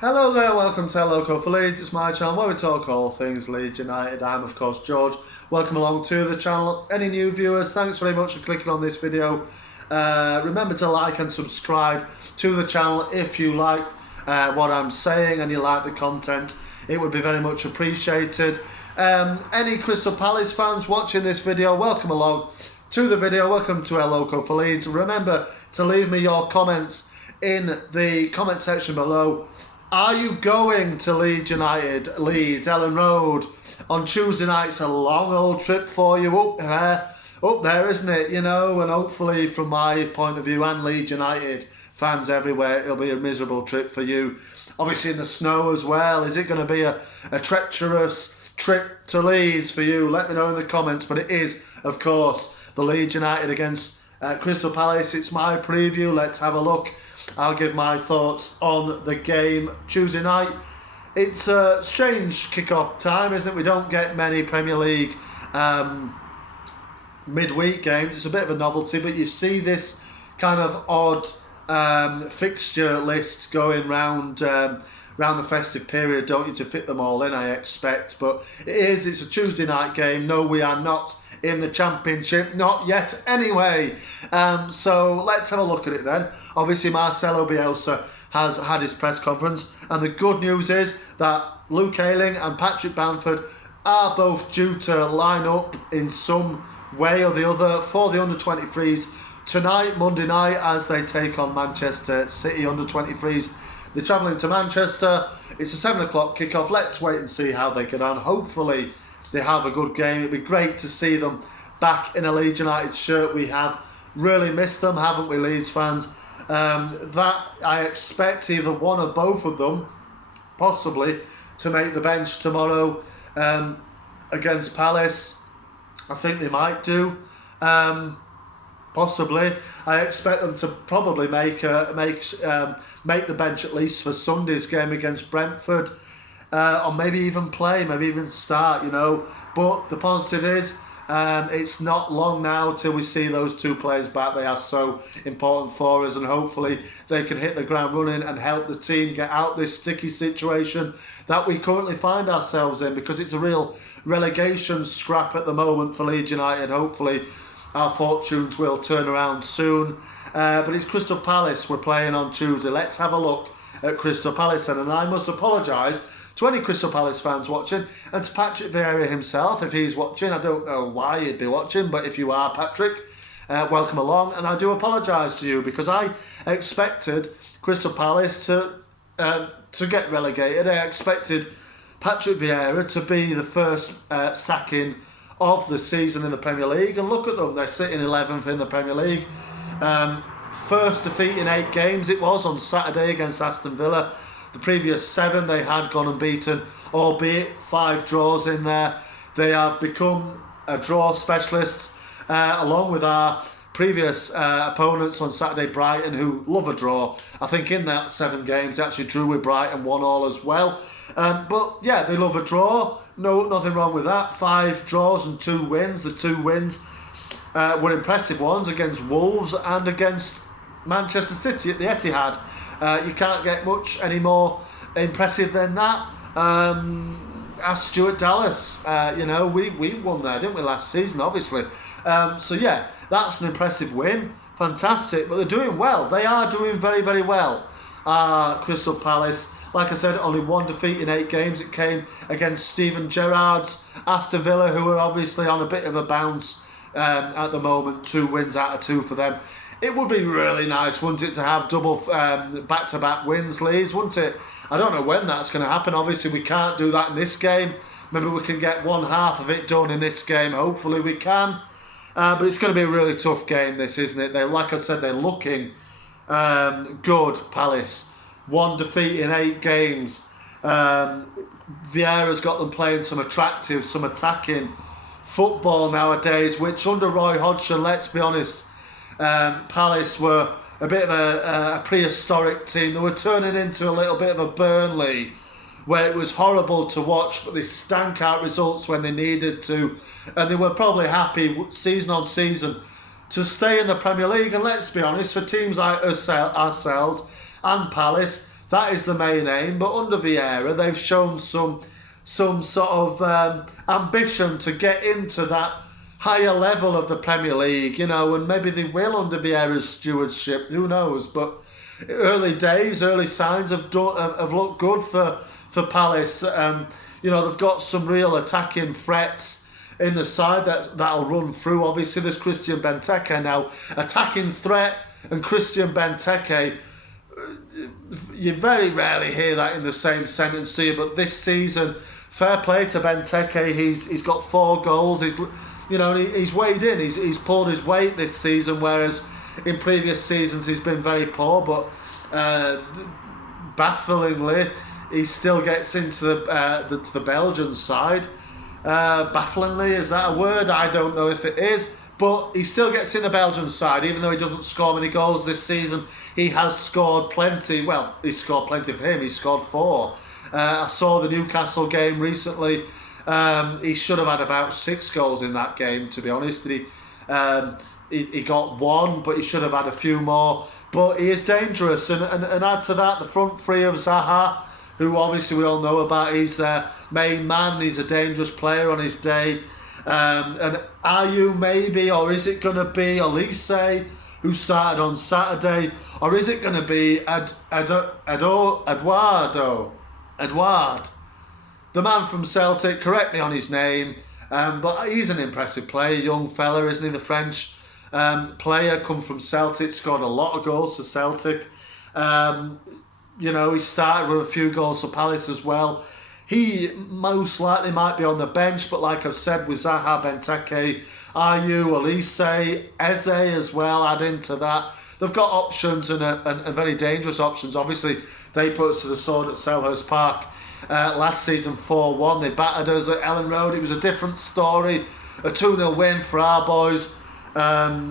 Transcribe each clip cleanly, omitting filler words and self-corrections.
Hello there, welcome to Loco for Leeds. It's my channel where we talk all things Leeds United. I'm of course George. Welcome along to the channel. Any new viewers, thanks very much for clicking on this video. Remember to like and subscribe to the channel if you like what I'm saying and you like the content. It would be very much appreciated. Any Crystal Palace fans watching this video, welcome along to the video. Welcome to Loco for Leeds. Remember to leave me your comments in the comment section below. Are you going to Leeds United, Leeds, Ellen Road on Tuesday night? It's a long old trip for you up there, isn't it? You know, and hopefully from my point of view and Leeds United fans everywhere, it'll be a miserable trip for you. Obviously in the snow as well. Is it going to be a treacherous trip to Leeds for you? Let me know in the comments. But it is, of course, the Leeds United against Crystal Palace. It's my preview. Let's have a look. I'll give my thoughts on the game Tuesday night. It's a strange kick-off time, isn't it? We don't get many Premier League midweek games. It's a bit of a novelty, but you see this kind of odd fixture list going round the festive period, don't you, to fit them all in, I expect. But it's a Tuesday night game. No, we are not in the Championship, not yet anyway. So let's have a look at it then. Obviously Marcelo Bielsa has had his press conference, and the good news is that Luke Ayling and Patrick Bamford are both due to line up in some way or the other for the under-23s tonight, Monday night, as they take on Manchester City under-23s. They're travelling to Manchester. It's a 7 o'clock kickoff. Let's wait and see how they get on. Hopefully they have a good game. It'd be great to see them back in a Leeds United shirt. We have really missed them, haven't we, Leeds fans? That I expect either one or both of them possibly to make the bench tomorrow against Palace. I think they might do. Possibly. I expect them to probably make the bench at least for Sunday's game against Brentford, or maybe even play, maybe even start, you know. But the positive is it's not long now till we see those two players back. They are so important for us, and hopefully they can hit the ground running and help the team get out this sticky situation that we currently find ourselves in, because it's a real relegation scrap at the moment for Leeds United. Hopefully our fortunes will turn around soon. But it's Crystal Palace we're playing on Tuesday. Let's have a look at Crystal Palace then. And I must apologise to any Crystal Palace fans watching, and to Patrick Vieira himself if he's watching. I don't know why he'd be watching, but if you are, Patrick, welcome along. And I do apologise to you, because I expected Crystal Palace to get relegated. I expected Patrick Vieira to be the first sacking of the season in the Premier League, and look at them, they're sitting 11th in the Premier League. First defeat in 8 games it was on Saturday against Aston Villa. The previous 7 they had gone unbeaten, albeit 5 draws in there. They have become a draw specialists, along with our previous opponents on Saturday, Brighton, who love a draw. I think in that 7 games they actually drew with Brighton 1-1 as well. But yeah, they love a draw. No, nothing wrong with that. 5 draws and 2 wins. The 2 wins were impressive ones against Wolves and against Manchester City at the Etihad. You can't get much any more impressive than that. Ask Stuart Dallas. You know, we won there, didn't we, last season, obviously. So yeah, that's an impressive win. Fantastic. But they're doing well. They are doing very, very well. Crystal Palace, like I said, only 1 defeat in 8 games. It came against Steven Gerrard's Aston Villa, who are obviously on a bit of a bounce at the moment. 2 wins out of 2 for them. It would be really nice, wouldn't it, to have double back-to-back wins, Leeds, wouldn't it? I don't know when that's going to happen. Obviously, we can't do that in this game. Maybe we can get one half of it done in this game. Hopefully we can. But it's going to be a really tough game, this, isn't it? Like I said, they're looking good, Palace. 1 defeat in 8 games. Vieira's got them playing some attractive, some attacking football nowadays, which under Roy Hodgson, let's be honest, Palace were a bit of a prehistoric team. They were turning into a little bit of a Burnley, where it was horrible to watch, but they stank out results when they needed to, and they were probably happy season on season to stay in the Premier League. And let's be honest, for teams like ourselves and Palace, That is the main aim. But under Vieira, they've shown some sort of ambition to get into that higher level of the Premier League, and maybe they will under Vieira's stewardship. Who knows? But early days, early signs have looked good for Palace. They've got some real attacking threats in the side that'll run through. Obviously, there's Christian Benteke now, attacking threat, and Christian Benteke. You very rarely hear that in the same sentence, do you? But this season, fair play to Benteke. He's got 4 goals. He's weighed in. He's pulled his weight this season, whereas in previous seasons he's been very poor. But bafflingly, he still gets into the Belgian side. Bafflingly, is that a word? I don't know if it is. But he still gets in the Belgian side, even though he doesn't score many goals this season. He has scored plenty. Well, he scored plenty for him. He scored 4. I saw the Newcastle game recently. He should have had about 6 goals in that game, to be honest. He got 1, but he should have had a few more. But he is dangerous. And add to that, the front three of Zaha, who obviously we all know about. He's their main man. He's a dangerous player on his day. And are you maybe, or is it going to be Elise, who started on Saturday, or is it going to be Edouard, the man from Celtic? Correct me on his name, but he's an impressive player, young fella, isn't he? The French player, come from Celtic, scored a lot of goals for Celtic. He started with a few goals for Palace as well. He most likely might be on the bench, but like I've said, with Zaha, Benteke, Ayew, Elise, Eze as well, add into that. They've got options and very dangerous options. Obviously, they put us to the sword at Selhurst Park last season 4-1. They battered us at Ellen Road. It was a different story. A 2-0 win for our boys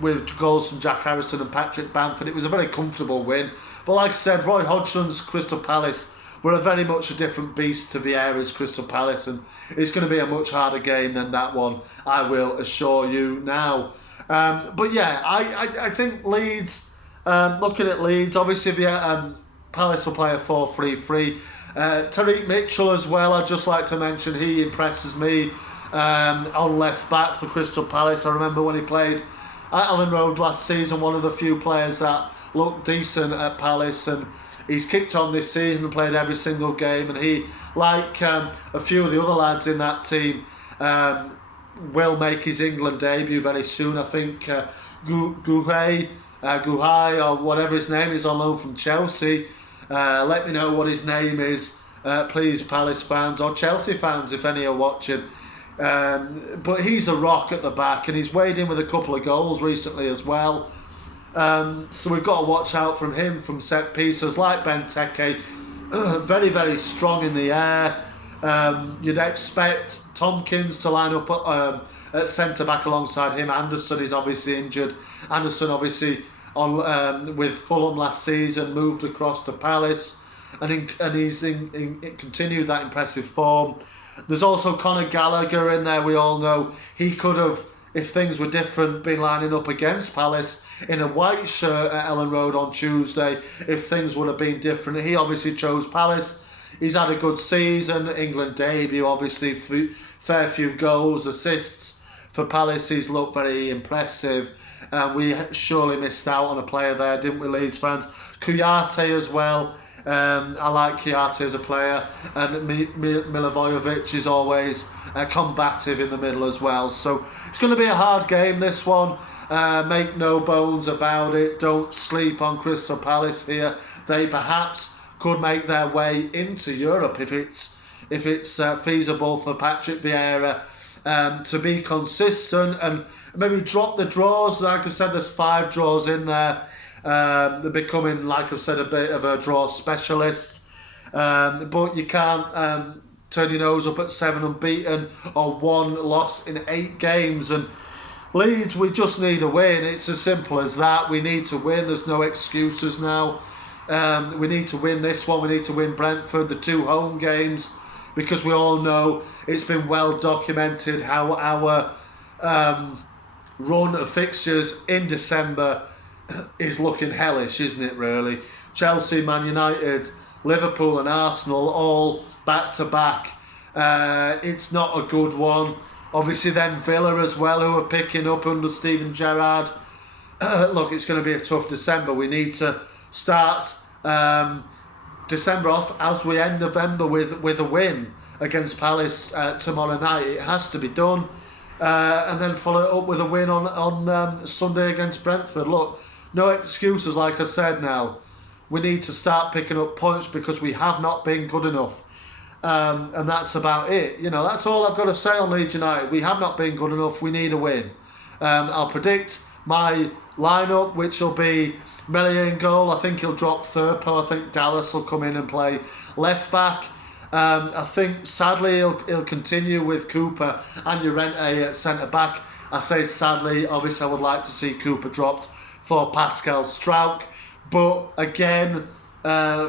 with goals from Jack Harrison and Patrick Bamford. It was a very comfortable win. But like I said, Roy Hodgson's Crystal Palace were very much a different beast to Vieira's Crystal Palace, and it's going to be a much harder game than that one, I will assure you now. But yeah, I think Leeds, looking at Leeds, obviously Palace will play a 4-3-3. Tariq Mitchell as well, I'd just like to mention, he impresses me on left back for Crystal Palace. I remember when he played at Ellen Road last season, one of the few players that looked decent at Palace, and he's kicked on this season and played every single game, and he, like a few of the other lads in that team, will make his England debut very soon. I think Guhai, or whatever his name is, on loan from Chelsea. Let me know what his name is, please, Palace fans or Chelsea fans, if any are watching. But he's a rock at the back, and he's weighed in with a couple of goals recently as well. So we've got to watch out from him from set pieces, like Benteke. Very, very strong in the air. You'd expect Tompkins to line up at centre-back alongside him. Anderson is obviously injured. Anderson obviously on with Fulham last season, moved across to Palace, and he's continued that impressive form. There's also Conor Gallagher in there. We all know he could have, if things were different, been lining up against Palace in a white shirt at Ellen Road on Tuesday. If things would have been different, he obviously chose Palace. He's had a good season, England debut, obviously fair few goals, assists for Palace. He's looked very impressive. We surely missed out on a player there, didn't we, Leeds fans? Kouyaté as well. I like Kouyaté as a player, and Milivojevic is always combative in the middle as well. So it's going to be a hard game, this one. Make no bones about it. Don't sleep on Crystal Palace here. They perhaps could make their way into Europe if it's feasible for Patrick Vieira to be consistent and maybe drop the draws. Like I've said, there's 5 draws in there. They're becoming, like I've said, a bit of a draw specialist. But you can't turn your nose up at 7 unbeaten or 1 loss in 8 games. And Leeds, we just need a win. It's as simple as that. We need to win. There's no excuses now. We need to win this one. We need to win Brentford, the 2 home games, because we all know it's been well documented how our run of fixtures in December is looking hellish, isn't it, really? Chelsea, Man United, Liverpool and Arsenal all back to back. It's not a good one. Obviously then Villa as well, who are picking up under Steven Gerrard. Look, it's going to be a tough December. We need to start December off as we end November with a win against Palace tomorrow night. It has to be done. And then follow it up with a win on Sunday against Brentford. Look, no excuses, like I said now. We need to start picking up points because we have not been good enough. And that's about it. You know, that's all I've got to say on Leeds United. We have not been good enough. We need a win. I'll predict my lineup, which will be Meslier in goal. I think he'll drop Thurpo. I think Dallas will come in and play left back. I think sadly he'll continue with Cooper and Llorente at centre back. I say sadly, obviously I would like to see Cooper dropped for Pascal Struijk, but again,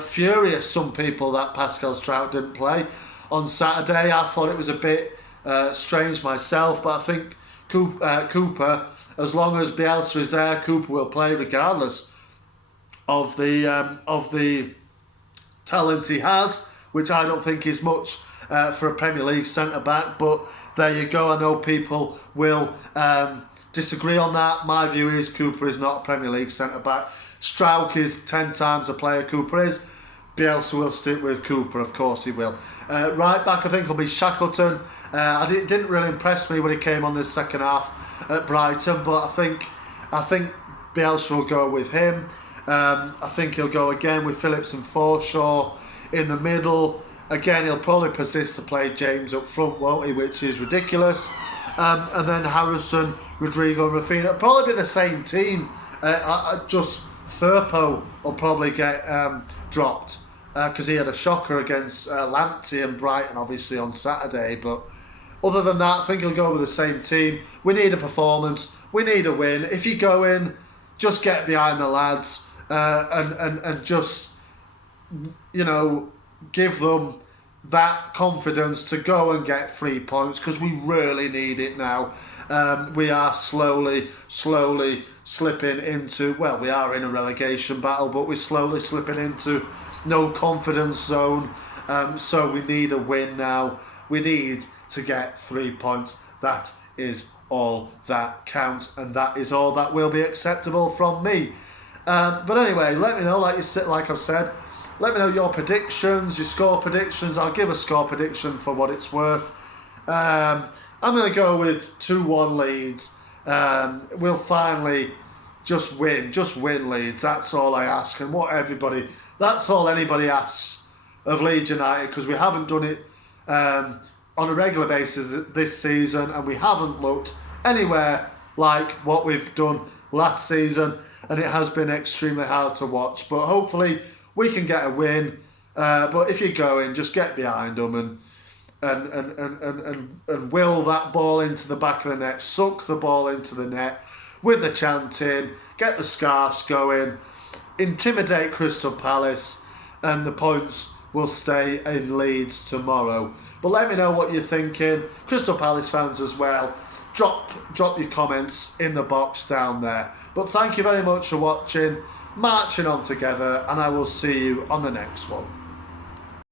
furious some people that Pascal Struijk didn't play on Saturday. I thought it was a bit strange myself, but I think Cooper, as long as Bielsa is there, Cooper will play regardless of the talent he has, which I don't think is much for a Premier League centre-back, but there you go. I know people will disagree on that. My view is Cooper is not a Premier League centre-back. Struijk is 10 times the player Cooper is. Bielsa will stick with Cooper, of course he will. Right back, I think, will be Shackleton. It didn't really impress me when he came on this second half at Brighton, but I think Bielsa will go with him. I think he'll go again with Phillips and Forshaw in the middle. Again, he'll probably persist to play James up front, won't he? Which is ridiculous. And then Harrison, Rodrigo and Rafinha. It'll probably be the same team. Just Thurpo will probably get dropped because he had a shocker against Lamptey and Brighton, obviously, on Saturday. But other than that, I think he'll go with the same team. We need a performance. We need a win. If you go in, just get behind the lads and just, you know, give them that confidence to go and get 3 points, because we really need it now. We are slowly slipping into, well, we are in a relegation battle, but we're slowly slipping into no confidence zone. So we need a win now. We need to get 3 points. That is all that counts, and that is all that will be acceptable from me. But anyway, let me know, like I've said, let me know your predictions, your score predictions. I'll give a score prediction for what it's worth. I'm going to go with 2-1 Leeds. We'll finally just win Leeds. That's all I ask, and that's all anybody asks of Leeds United, because we haven't done it on a regular basis this season, and we haven't looked anywhere like what we've done last season, and it has been extremely hard to watch. But hopefully we can get a win. But if you go in, just get behind them and will that ball into the back of the net, suck the ball into the net with the chanting, get the scarves going, intimidate Crystal Palace, and the points will stay in Leeds tomorrow. But let me know what you're thinking. Crystal Palace fans as well, drop your comments in the box down there. But thank you very much for watching, marching on together, and I will see you on the next one.